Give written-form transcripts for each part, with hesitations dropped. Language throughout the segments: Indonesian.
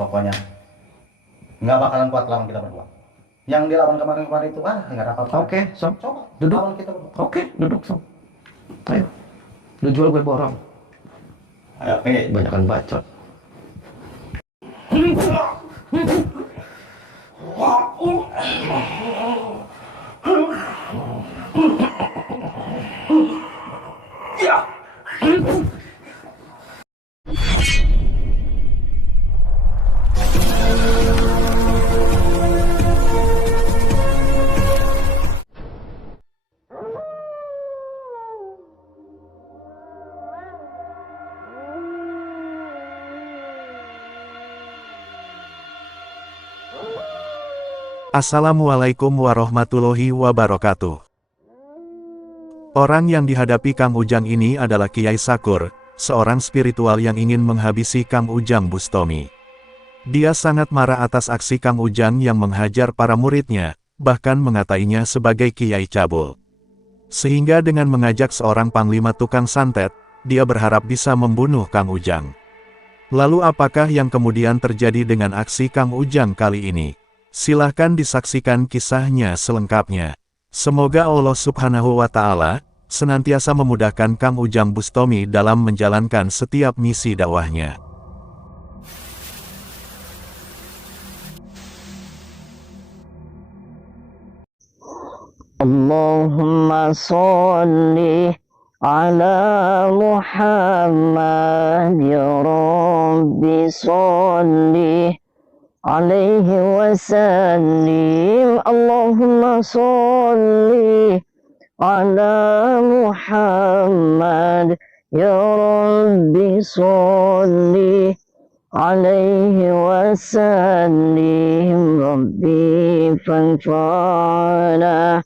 Pokoknya nggak bakalan kuat lawan kita berdua. Yang dilawan kemarin-kemarin itu nggak ada apa-apa. Oke, sob. Coba Duduk. lawan kita berdua. Oke, duduk, sob. Ayo. Lu jual gue borong. Ayo, Banyakan bacot. Assalamualaikum warahmatullahi wabarakatuh. Orang yang dihadapi Kang Ujang ini adalah Kiai Sakur, seorang spiritual yang ingin menghabisi Kang Ujang Bustomi. Dia sangat marah atas aksi Kang Ujang yang menghajar para muridnya, bahkan mengatainya sebagai Kiai Cabul. Sehingga dengan mengajak seorang panglima tukang santet, dia berharap bisa membunuh Kang Ujang. Lalu apakah yang kemudian terjadi dengan aksi Kang Ujang kali ini? Silahkan disaksikan kisahnya selengkapnya. Semoga Allah Subhanahu wa Ta'ala senantiasa memudahkan Kang Ujang Bustomi dalam menjalankan setiap misi dakwahnya. Allahumma sholli ala Muhammad ya Rabbi sholli alaihi wasallim. Allahumma sholli ala Muhammad ya Rabbi sholli alaihi wasallim. Rabbi fanfa'na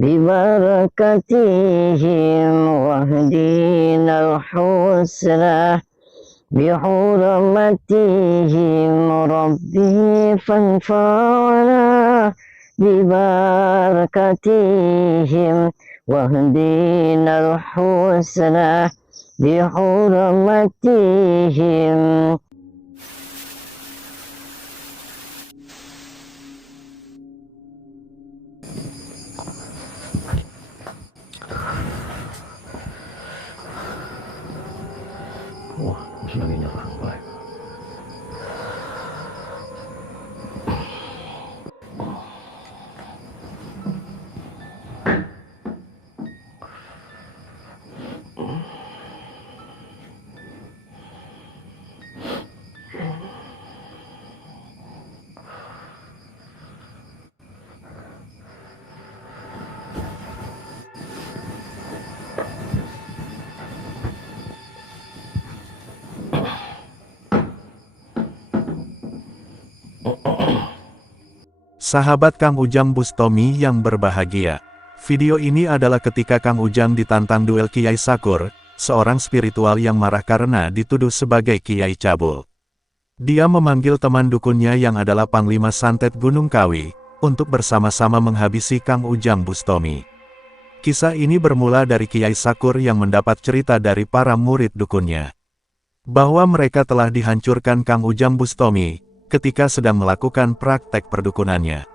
bibarakatihim wahdina al-husna بحرمتهم ربي فانفعنا ببركتهم واهدنا الحسنى بحرمتهم. Wah, masih lagi nyerang, baik. Sahabat Kang Ujang Bustomi yang berbahagia. Video ini adalah ketika Kang Ujang ditantang duel Kiai Sakur, seorang spiritual yang marah karena dituduh sebagai Kiai Cabul. Dia memanggil teman dukunnya yang adalah Panglima Santet Gunung Kawi, untuk bersama-sama menghabisi Kang Ujang Bustomi. Kisah ini bermula dari Kiai Sakur yang mendapat cerita dari para murid dukunnya, bahwa mereka telah dihancurkan Kang Ujang Bustomi, ketika sedang melakukan praktek perdukunannya.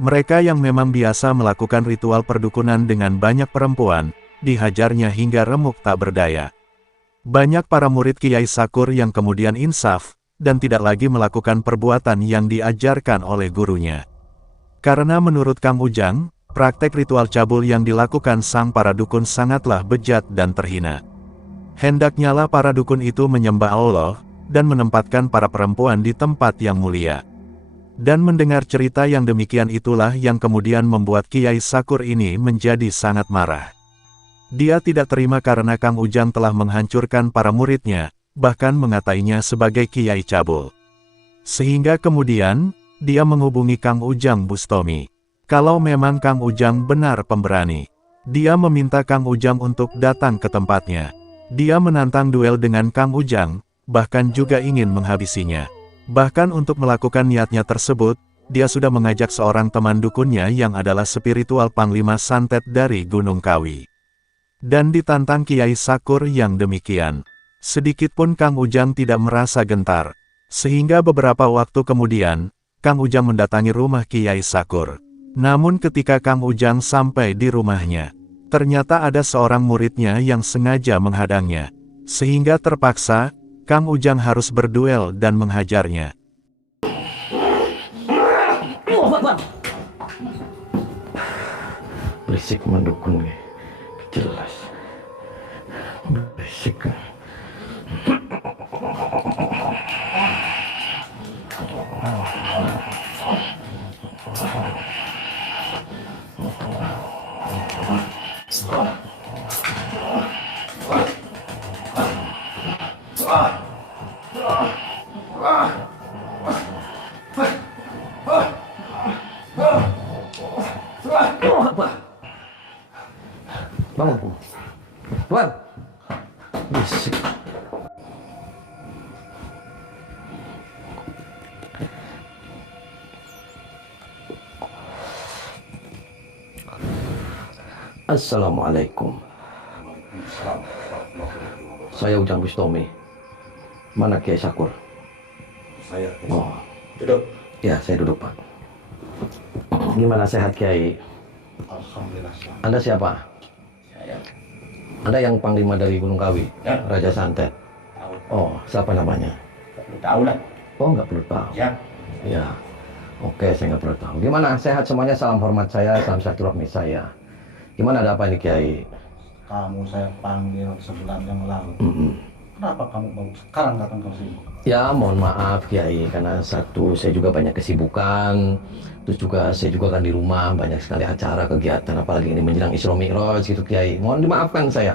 Mereka yang memang biasa melakukan ritual perdukunan dengan banyak perempuan, dihajarnya hingga remuk tak berdaya. Banyak para murid Kiai Sakur yang kemudian insaf, dan tidak lagi melakukan perbuatan yang diajarkan oleh gurunya. Karena menurut Kang Ujang, praktek ritual cabul yang dilakukan sang para dukun sangatlah bejat dan terhina. Hendaknyalah para dukun itu menyembah Allah, dan menempatkan para perempuan di tempat yang mulia. Dan mendengar cerita yang demikian itulah yang kemudian membuat Kiai Sakur ini menjadi sangat marah. Dia tidak terima karena Kang Ujang telah menghancurkan para muridnya, bahkan mengatainya sebagai Kiai Cabul. Sehingga kemudian, dia menghubungi Kang Ujang Bustomi. Kalau memang Kang Ujang benar pemberani, dia meminta Kang Ujang untuk datang ke tempatnya. Dia menantang duel dengan Kang Ujang, bahkan juga ingin menghabisinya. Bahkan untuk melakukan niatnya tersebut, dia sudah mengajak seorang teman dukunnya yang adalah spiritual Panglima Santet dari Gunung Kawi. Dan ditantang Kiai Sakur yang demikian. Sedikitpun Kang Ujang tidak merasa gentar. Sehingga beberapa waktu kemudian, Kang Ujang mendatangi rumah Kiai Sakur. Namun ketika Kang Ujang sampai di rumahnya, ternyata ada seorang muridnya yang sengaja menghadangnya. Sehingga terpaksa, Kang Ujang harus berduel dan menghajarnya. Berisik mendukun nih. Jelas. Berisik. Bangun. Tuan. Berisik. Assalamualaikum. Saya Ujang Bustomi. Mana Kiai Sakur? Saya. Oh, Duduk. ya saya duduk Pak. Gimana sehat Kiai? Alhamdulillah. Anda siapa? Saya. Anda yang panglima dari Gunung Kawi, Ya. Raja Santet. Tahu. Oh, siapa namanya? Tahu lah. Oh, nggak perlu tahu. Ya. Ya, oke, saya nggak perlu tahu. Gimana? Sehat semuanya? Salam hormat saya, salam silaturahmi saya. Gimana, ada apa ini Kiai? Kamu saya panggil sebulan yang lalu. Kenapa kamu baru sekarang datang ke sini? Ya, mohon maaf Kiai, karena satu, saya juga banyak kesibukan. Terus juga saya juga kan di rumah, banyak sekali acara, kegiatan, apalagi ini menjelang Isra Mi'raj gitu Kiai. Mohon dimaafkan saya.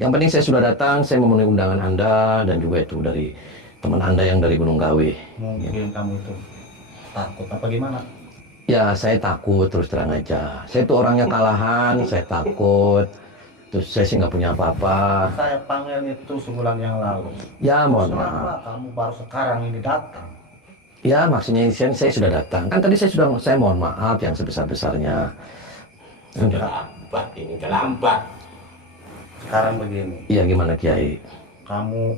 Yang penting saya sudah datang, saya memenuhi undangan Anda, dan juga itu dari teman Anda yang dari Gunung Kawi. Mungkin kamu itu takut apa gimana? Ya, saya takut, terus terang aja. Saya itu orangnya kalahan, saya takut. Terus saya sih nggak punya apa-apa. Saya panggil itu sebulan yang lalu. Ya, mohon Kenapa maaf. kamu baru sekarang ini datang? Ya, maksudnya saya sudah datang. Kan tadi saya mohon maaf yang sebesar-besarnya. Lambat ini, udah lambat. Sekarang begini, Iya, gimana Kiai? kamu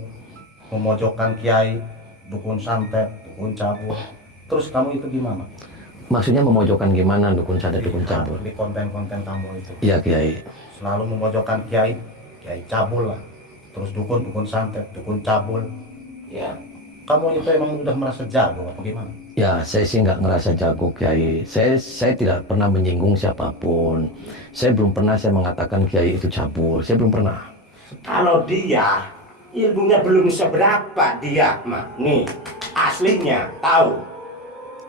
memojokkan kiai, dukun santet, dukun cabul. Terus kamu itu gimana? Maksudnya memojokkan gimana dukun santet, dukun cabul? Di konten-konten kamu itu. Iya, Kiai. Selalu memojokkan kiai, kiai cabul lah. Terus dukun, dukun santet, dukun cabul. Ya, Kamu itu emang udah merasa jago apa gimana? Ya, saya sih nggak ngerasa jago, Kiai. Saya tidak pernah menyinggung siapapun. Saya belum pernah saya mengatakan Kiai itu cabul. Saya belum pernah. kalau dia ilmunya belum seberapa dia mah. Nih, aslinya tahu.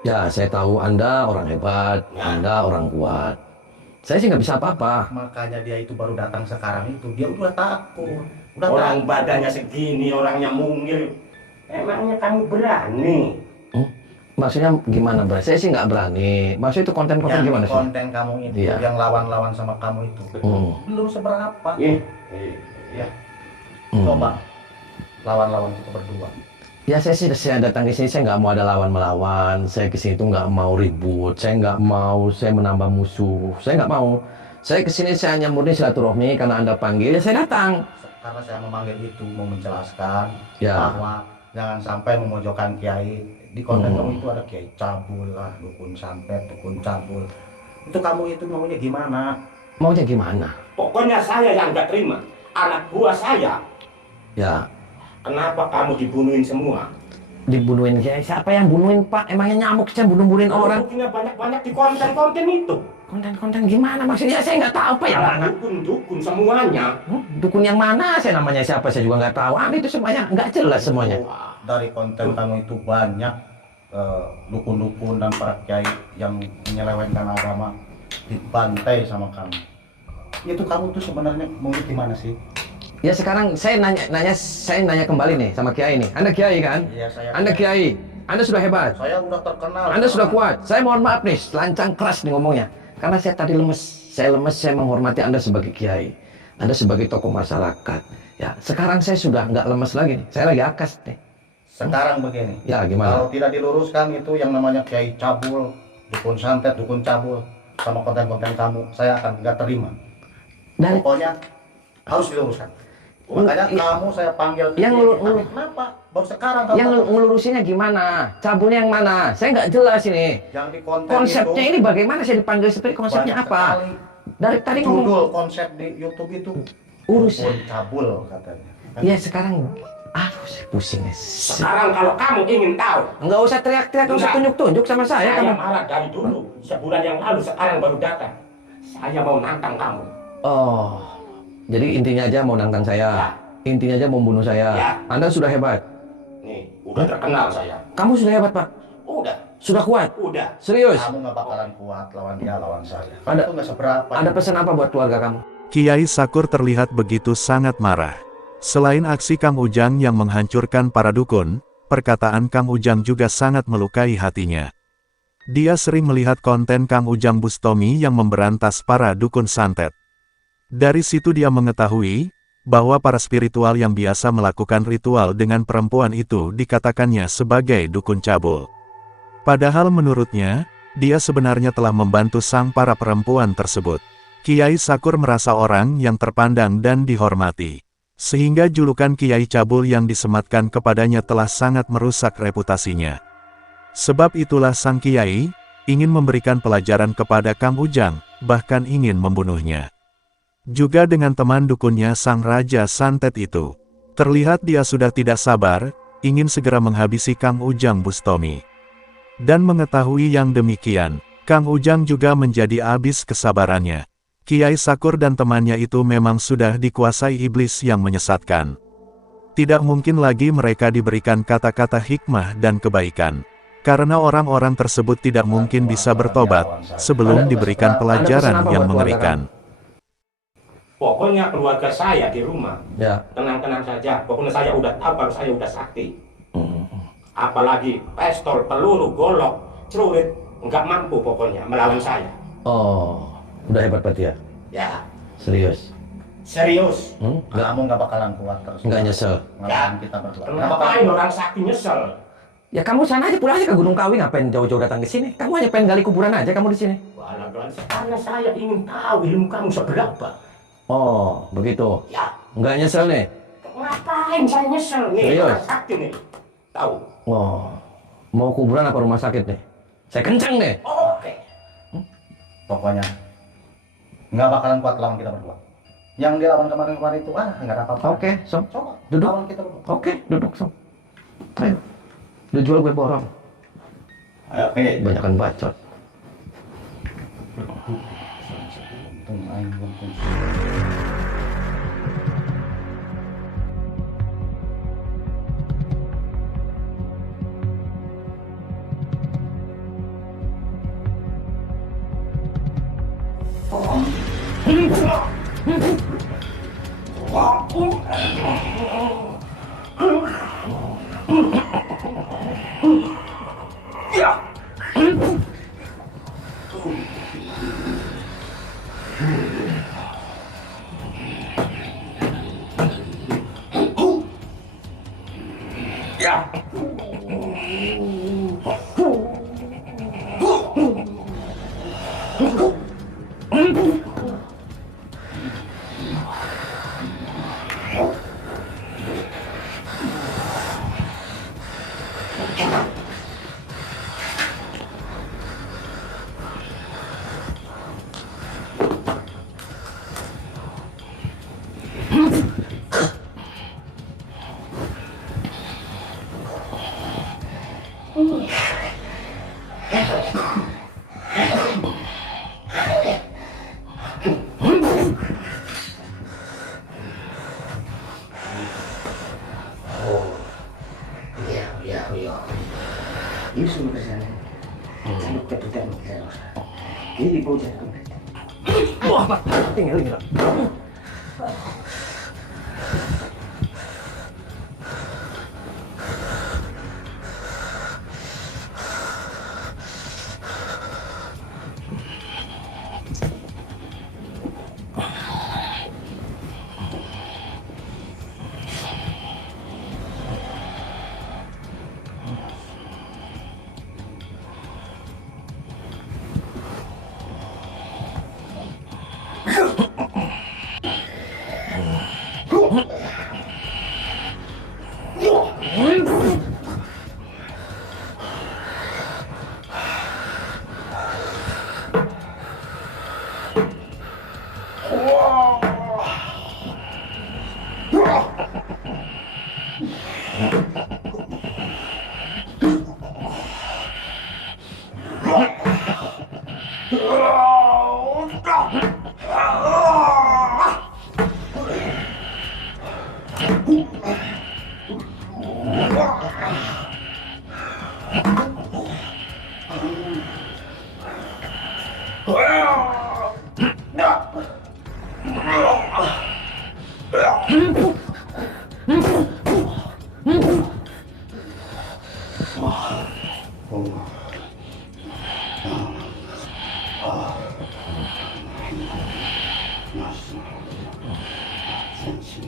Ya, saya tahu Anda orang hebat, Anda orang kuat. Saya sih nggak bisa apa-apa. Makanya dia itu baru datang sekarang itu. Dia udah takut. Udah Orang takut. badannya segini, orangnya mungil. Emangnya kamu berani? Maksudnya gimana, Bro? Saya sih nggak berani. Maksudnya itu konten-konten Yang gimana sih? konten kamu itu, Iya. yang lawan-lawan sama kamu itu. Belum seberapa. Ya. Coba lawan-lawan kita berdua. Ya, saya datang ke sini, saya nggak mau ada lawan melawan. Saya ke sini tuh nggak mau ribut. Saya nggak mau saya menambah musuh. Saya nggak mau. Saya ke sini saya hanya murni silaturahmi karena Anda panggil, ya saya datang. Karena saya memanggil itu mau menjelaskan Ya. bahwa jangan sampai memojokkan kiai. Di konten kamu itu ada kiai cabul lah, dukun santet, dukun cabul. Itu kamu itu maunya gimana? Maunya gimana? Pokoknya saya yang nggak terima. Anak buah saya, Ya, kenapa kamu dibunuhin semua? dibunuhin Kiai. Siapa yang bunuhin, Pak? Emangnya nyamuk saya bunuh-bunuhin orang? Buktinya banyak-banyak di konten-konten itu. Konten-konten gimana? Maksudnya saya nggak tahu apa yang mana. Dukun-dukun semuanya. Dukun yang mana? Saya namanya siapa? Saya juga nggak tahu. Itu semuanya nggak jelas semuanya. Dari konten kamu itu banyak dukun-dukun dan para kiai yang menyelewengkan agama dibantai sama kamu. Itu kamu tuh sebenarnya mau gimana sih? Ya sekarang saya nanya kembali nih sama Kiai nih. Anda Kiai kan? Iya, saya. Anda Kiai. Anda sudah hebat. Saya udah terkenal. Anda sudah kuat. Saya mohon maaf nih, lancang keras nih ngomongnya. Karena saya tadi lemes. Saya lemes, saya menghormati Anda sebagai Kiai. Anda sebagai tokoh masyarakat. Ya, sekarang saya sudah nggak lemes lagi nih. Saya lagi akas nih. Sekarang begini. Ya, gimana? Kalau tidak diluruskan itu yang namanya kiai cabul, dukun santet, dukun cabul sama konten-konten kamu, saya akan nggak terima. Dan Pokoknya harus diluruskan. Makanya kamu saya panggil ke Yang sini. ngelu- Tapi ngelu- kenapa? Baru sekarang kamu Yang ngelurusinnya gimana? Cabulnya yang mana? Saya nggak jelas ini. yang di konten Konsepnya itu, ini bagaimana saya dipanggil seperti konsepnya banyak apa? sekali Dari tadi ngomong judul konsep di YouTube itu urus. Dukun cabul katanya. Kan? Ya sekarang, aduh saya pusing ya. Sekarang kalau kamu ingin tahu, Nggak usah teriak-teriak, nggak usah Enggak. tunjuk-tunjuk sama saya. saya Kamu. marah dari dulu. Sebulan yang lalu, sekarang baru datang. Saya mau nantang kamu. Oh, jadi intinya aja mau nantang saya. Ya. Intinya aja mau bunuh saya. Ya. Anda sudah hebat. Nih, udah terkenal saya. Kamu sudah hebat, Pak. Udah, Sudah kuat. udah. Serius. Kamu nggak bakalan kuat lawan dia, lawan saya. Ada- Itu nggak seberapa. Ada pesan apa buat keluarga kamu? Kiai Sakur terlihat begitu sangat marah. Selain aksi Kang Ujang yang menghancurkan para dukun, perkataan Kang Ujang juga sangat melukai hatinya. Dia sering melihat konten Kang Ujang Bustomi yang memberantas para dukun santet. Dari situ dia mengetahui bahwa para spiritual yang biasa melakukan ritual dengan perempuan itu dikatakannya sebagai dukun cabul. Padahal menurutnya, dia sebenarnya telah membantu sang para perempuan tersebut. Kiai Sakur merasa orang yang terpandang dan dihormati. Sehingga julukan Kiai Cabul yang disematkan kepadanya telah sangat merusak reputasinya. Sebab itulah sang Kiai ingin memberikan pelajaran kepada Kang Ujang, bahkan ingin membunuhnya. Juga dengan teman dukunnya sang Raja Santet itu. Terlihat dia sudah tidak sabar, ingin segera menghabisi Kang Ujang Bustomi. Dan mengetahui yang demikian, Kang Ujang juga menjadi habis kesabarannya. Kiai Sakur dan temannya itu memang sudah dikuasai iblis yang menyesatkan. Tidak mungkin lagi mereka diberikan kata-kata hikmah dan kebaikan. Karena orang-orang tersebut tidak mungkin bisa bertobat sebelum diberikan pelajaran yang mengerikan. Pokoknya keluarga saya di rumah, Ya. tenang-tenang saja. Pokoknya saya udah tahu kalau saya udah sakti. Apalagi pistol, peluru, golok, celurit, nggak mampu pokoknya melawan saya. Oh, udah hebat berarti ya? Ya, Serius? serius. Kamu nggak bakalan kuat terus. Nggak nyesel? Ngelawan kita berdua. Nggak bakalan Ngapain orang sakti nyesel? Ya kamu sana aja, pulang aja ke Gunung Kawi, ngapain jauh-jauh datang ke sini? Kamu hanya pengen gali kuburan aja kamu di sini. Walau karena saya ingin tahu ilmu kamu seberapa. Oh, begitu. Ya, Nggak nyesel nih? ngapain saya nyesel nih? Serius? Orang sakti nih. Tahu? Oh, mau kuburan apa rumah sakit nih? Saya kenceng nih. Oke. Pokoknya nggak bakalan kuat lawan kita berdua. Yang dilawan kemarin-kemarin itu nggak ada apa-apa. Oke, Som. Coba Duduk. lawan kita berdua. Oke, duduk, Som. Ayo. Udah jual gue borong. Ayo, oke. Banyakan bacot. Untung aing untung. Ya. Ini semua kesana. Jangan kepetan kesana. Ini bocah kepetan. Wah, Pak. Tinggal.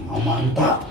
Oh, mantap.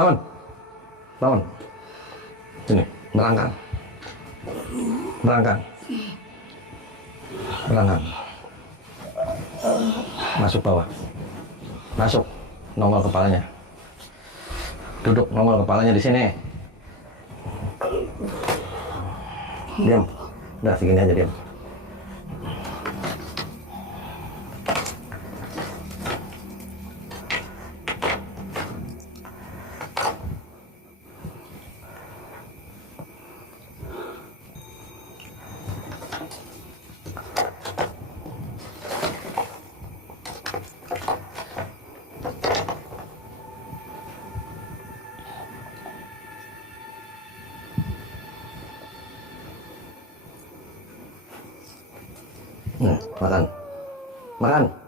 Bangun. Bangun. Sini, melangkang. Melangkang. Melangkang. Masuk bawah. Masuk. Nongol kepalanya. Duduk, nongol kepalanya di sini. Diam. Udah, segini aja diam. Makan. Makan.